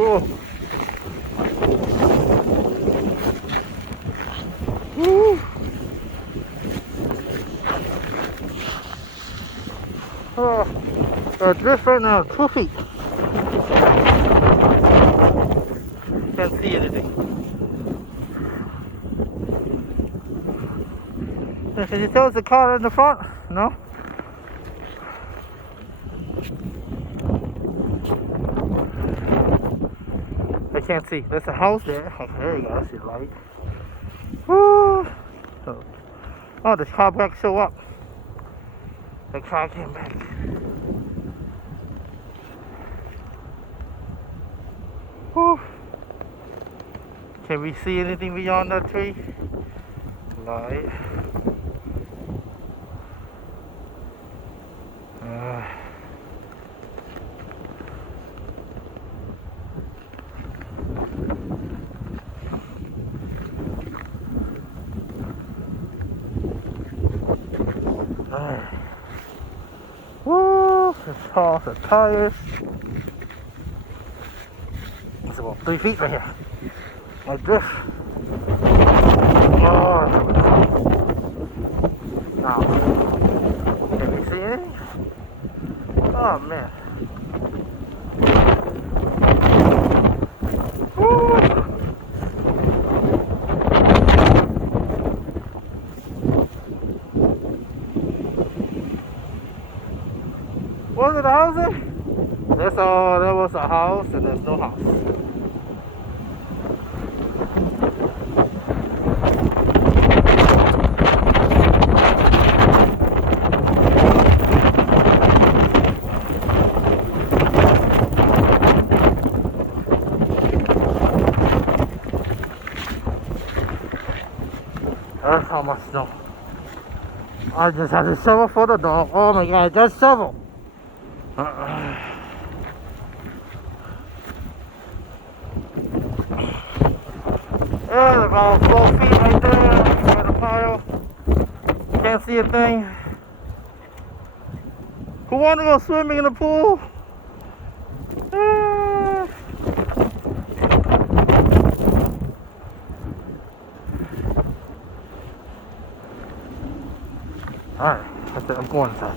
Oh. Woo. Oh, drift right now, 2 feet. Can't see anything. Can you tell it's a car in the front? No? I can't see. There's a house there. Okay, there you go. I see the light. Woo. Oh, the car back show up. The car came back. Whew. Can we see anything beyond that tree? Light. Woo! It's all the tires. It's about 3 feet right here. My drift. Oh, now, can you see anything? Oh man. Woo! Was it a house there? That's all. There was a house and there's no house. That's how much snow. I just had to shovel for the dog. Oh my god, just shovel. Yeah, about 4 feet right there by the pile. Can't see a thing. Who wanna go swimming in the pool? Alright, I'm going inside.